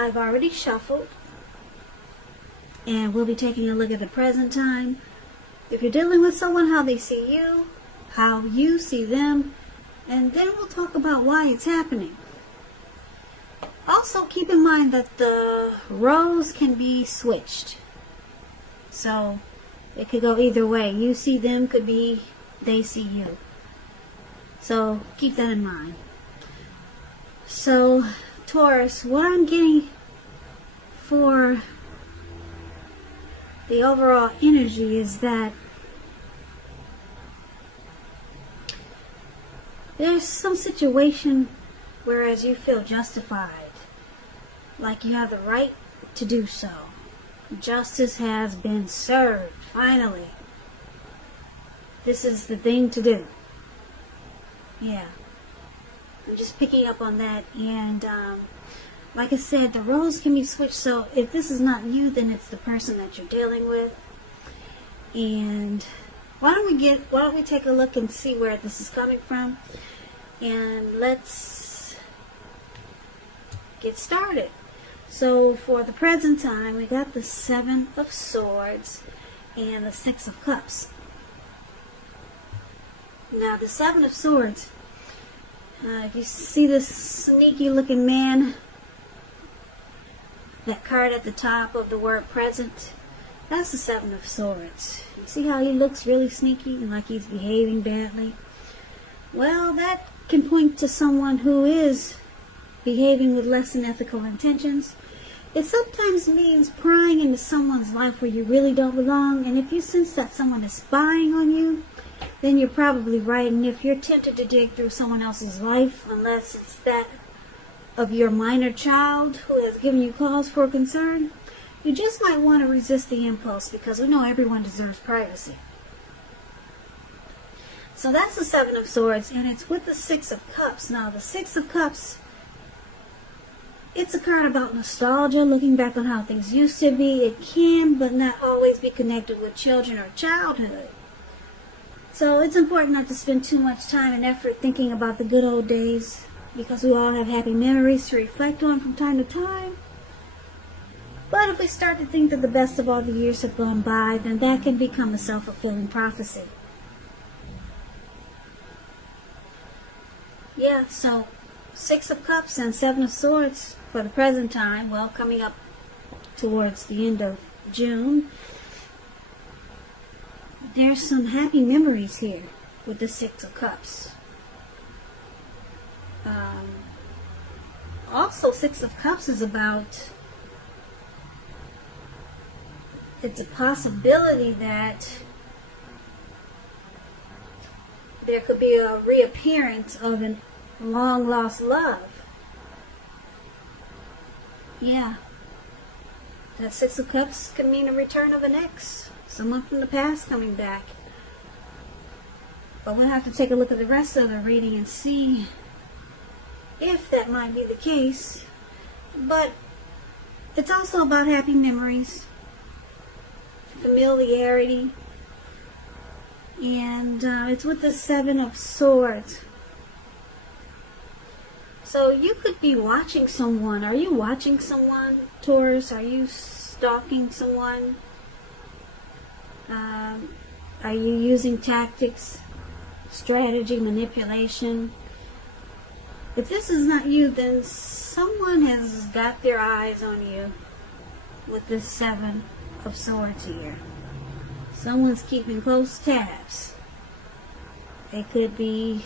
I've already shuffled, and we'll be taking a look at the present time. If you're dealing with someone, how they see you, how you see them, and then we'll talk about why it's happening. Also, keep in mind that the roles can be switched. So, it could go either way. You see them, could be they see you. So, keep that in mind. So, Taurus, what I'm getting for the overall energy is that there's some situation whereas you feel justified, like you have the right to do so. Justice has been served, finally. This is the thing to do. Yeah. I'm just picking up on that, and like I said, the roles can be switched, so if this is not you, then it's the person that you're dealing with. And why don't we take a look and see where this is coming from, and let's get started. So for the present time, we got the 7 of Swords and the 6 of Cups. Now the 7 of Swords, if you see this sneaky looking man, that card at the top of the word present, that's the 7 of Swords. You see how he looks really sneaky and like he's behaving badly? Well, that can point to someone who is behaving with less than ethical intentions. It sometimes means prying into someone's life where you really don't belong, and if you sense that someone is spying on you, then you're probably right. And if you're tempted to dig through someone else's life, unless it's that of your minor child who has given you cause for concern, you just might want to resist the impulse, because we know everyone deserves privacy. So that's the 7 of Swords, and it's with the 6 of Cups. Now the 6 of Cups, it's a card about nostalgia, looking back on how things used to be. It can, but not always, be connected with children or childhood. So it's important not to spend too much time and effort thinking about the good old days, because we all have happy memories to reflect on from time to time. But if we start to think that the best of all the years have gone by, then that can become a self-fulfilling prophecy. Yeah, so 6 of Cups and 7 of Swords for the present time. Well, coming up towards the end of June, there's some happy memories here with the 6 of Cups. Also, 6 of Cups is about, it's a possibility that there could be a reappearance of a long lost love. Yeah. That 6 of Cups can mean a return of an ex. Someone from the past coming back. But we'll have to take a look at the rest of the reading and see if that might be the case. But it's also about happy memories, familiarity, and it's with the 7 of Swords. So you could be watching someone. Are you watching someone, Taurus? Are you stalking someone? Are you using tactics, strategy, manipulation? If this is not you, then someone has got their eyes on you with this 7 of Swords here. Someone's keeping close tabs. They could be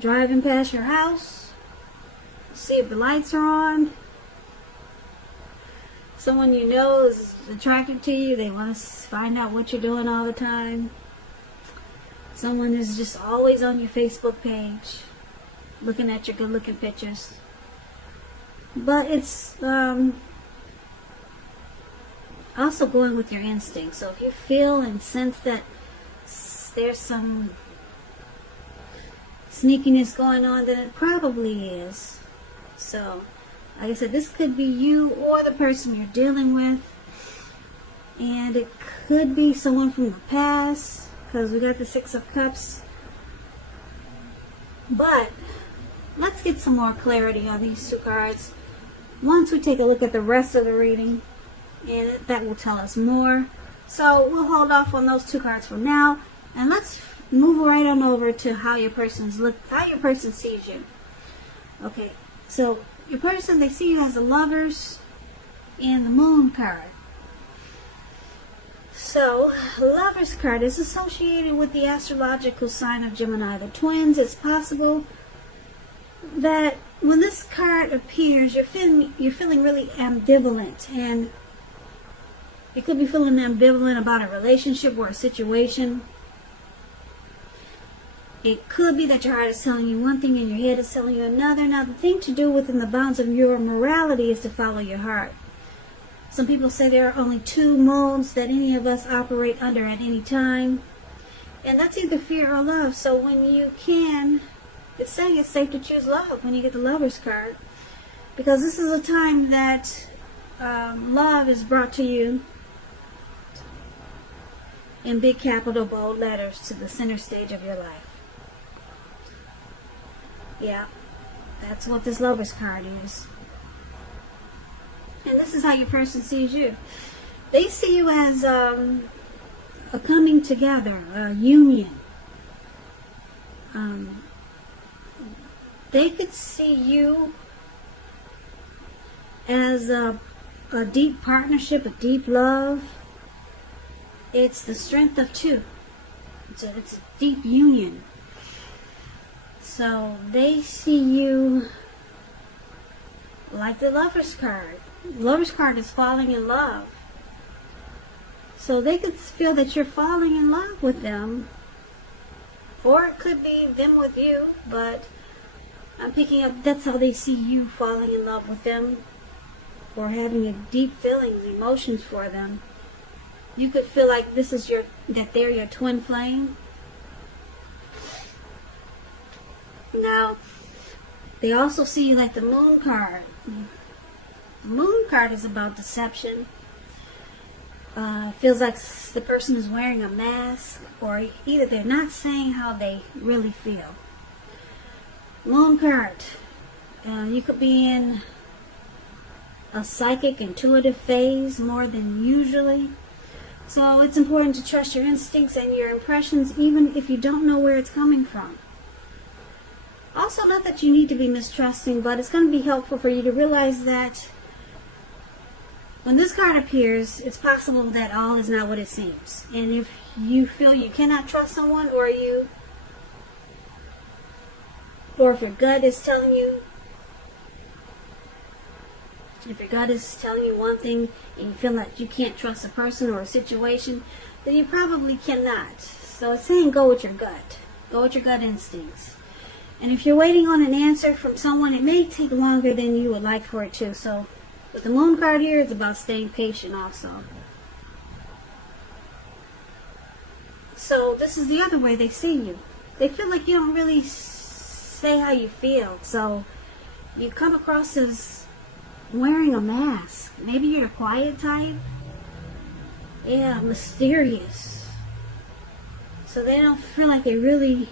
driving past your house, see if the lights are on. Someone you know is attracted to you. They want to find out what you're doing all the time. Someone is just always on your Facebook page, looking at your good-looking pictures. But it's also going with your instincts. So if you feel and sense that there's some sneakiness going on, then it probably is. So, like I said, this could be you or the person you're dealing with. And it could be someone from the past, because we got the 6 of Cups. But let's get some more clarity on these two cards. once we take a look at the rest of the reading, and that will tell us more. So we'll hold off on those 2 cards for now, and let's move right on over to how your person sees you. Okay, so your person, they see you as the Lovers and the Moon card. So, Lovers card is associated with the astrological sign of Gemini, the twins. It's possible that when this card appears, you're feeling really ambivalent, and you could be feeling ambivalent about a relationship or a situation. It could be that your heart is telling you one thing and your head is telling you another. Now, the thing to do within the bounds of your morality is to follow your heart. Some people say there are only 2 modes that any of us operate under at any time, and that's either fear or love. So when you can, it's saying it's safe to choose love when you get the Lovers card, because this is a time that love is brought to you in big capital bold letters to the center stage of your life. Yeah, that's what this Lovers card is. And this is how your person sees you. They see you as a coming together, a union. They could see you as a deep partnership, a deep love. It's the strength of 2. It's a deep union. So they see you like the Lovers card. The Lovers card is falling in love. So they could feel that you're falling in love with them. Or it could be them with you, but I'm picking up that's how they see you, falling in love with them, or having a deep feelings, emotions for them. You could feel like that they're your twin flame. Now, they also see you like the Moon card. The Moon card is about deception. Feels like the person is wearing a mask, or either they're not saying how they really feel. Moon card. You could be in a psychic, intuitive phase more than usually. So it's important to trust your instincts and your impressions, even if you don't know where it's coming from. Also, not that you need to be mistrusting, but it's going to be helpful for you to realize that when this card appears, it's possible that all is not what it seems. And if you feel you cannot trust someone, or if your gut is telling you, one thing and you feel like you can't trust a person or a situation, then you probably cannot. So it's saying go with your gut. Go with your gut instincts. And if you're waiting on an answer from someone, it may take longer than you would like for it to. So with the Moon card here, it's about staying patient also. So this is the other way they see you. They feel like you don't really say how you feel. So you come across as wearing a mask. Maybe you're the quiet type. Yeah, mysterious. So they don't feel like they really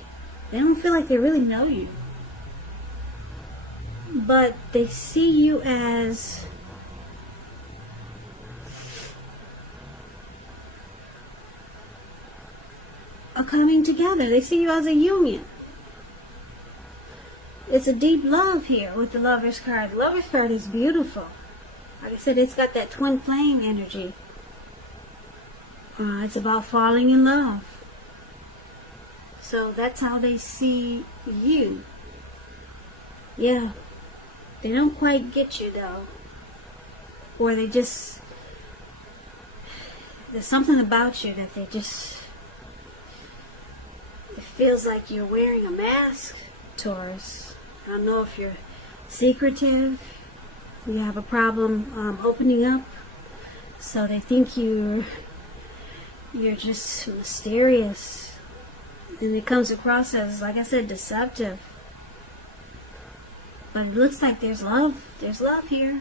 know you. But they see you as a coming together. They see you as a union. It's a deep love here with the Lovers card. The Lovers card is beautiful. Like I said, it's got that twin flame energy. It's about falling in love. So that's how they see you. Yeah. They don't quite get you though. Or there's something about you that it feels like you're wearing a mask, Taurus. I don't know if you're secretive, you have a problem opening up, so they think you're just mysterious, and it comes across as, like I said, deceptive. But it looks like there's love here.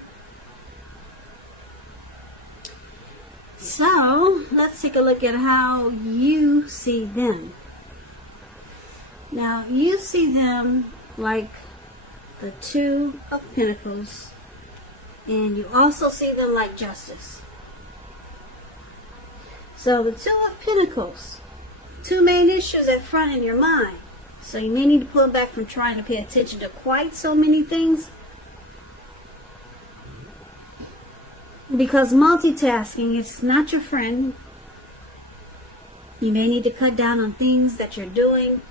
So let's take a look at how you see them. Now you see them like the Two of Pentacles And you also see them like justice. So the Two of Pentacles, two main issues at front in your mind. So you may need to pull back from trying to pay attention to quite so many things, because multitasking is not your friend. You may need to cut down on things that you're doing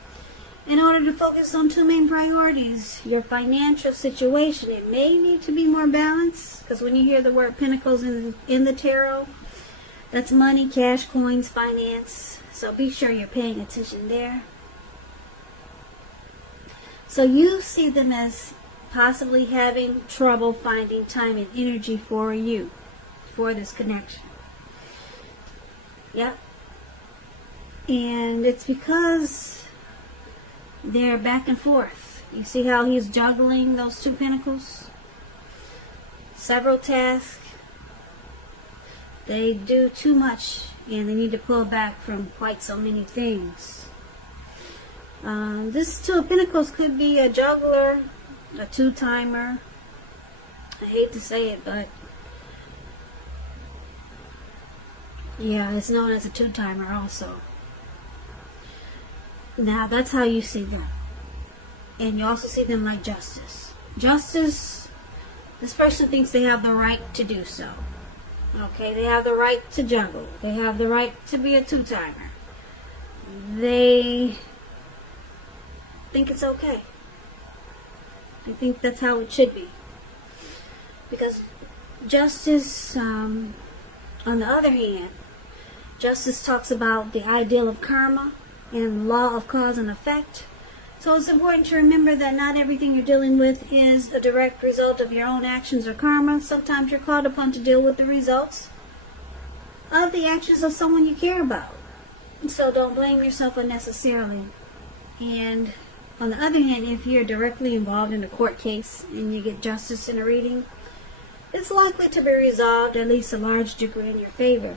in order to focus on two main priorities. Your financial situation, it may need to be more balanced, because when you hear the word Pentacles in the tarot, that's money, cash, coins, finance. So be sure you're paying attention there. So you see them as possibly having trouble finding time and energy for you, for this connection. Yep. And it's because they're back and forth. You see how he's juggling those two pentacles? Several tasks. They do too much, and they need to pull back from quite so many things. This Two of Pentacles could be a juggler, a two-timer. I hate to say it, but yeah, it's known as a two-timer also. Now, that's how you see them. And you also see them like justice. Justice, this person thinks they have the right to do so. Okay, they have the right to juggle. They have the right to be a two-timer. They think it's okay. I think that's how it should be. Because justice, on the other hand, justice talks about the ideal of karma and law of cause and effect. So it's important to remember that not everything you're dealing with is a direct result of your own actions or karma. Sometimes you're called upon to deal with the results of the actions of someone you care about. So don't blame yourself unnecessarily. And on the other hand, if you're directly involved in a court case and you get justice in a reading, it's likely to be resolved at least a large degree in your favor.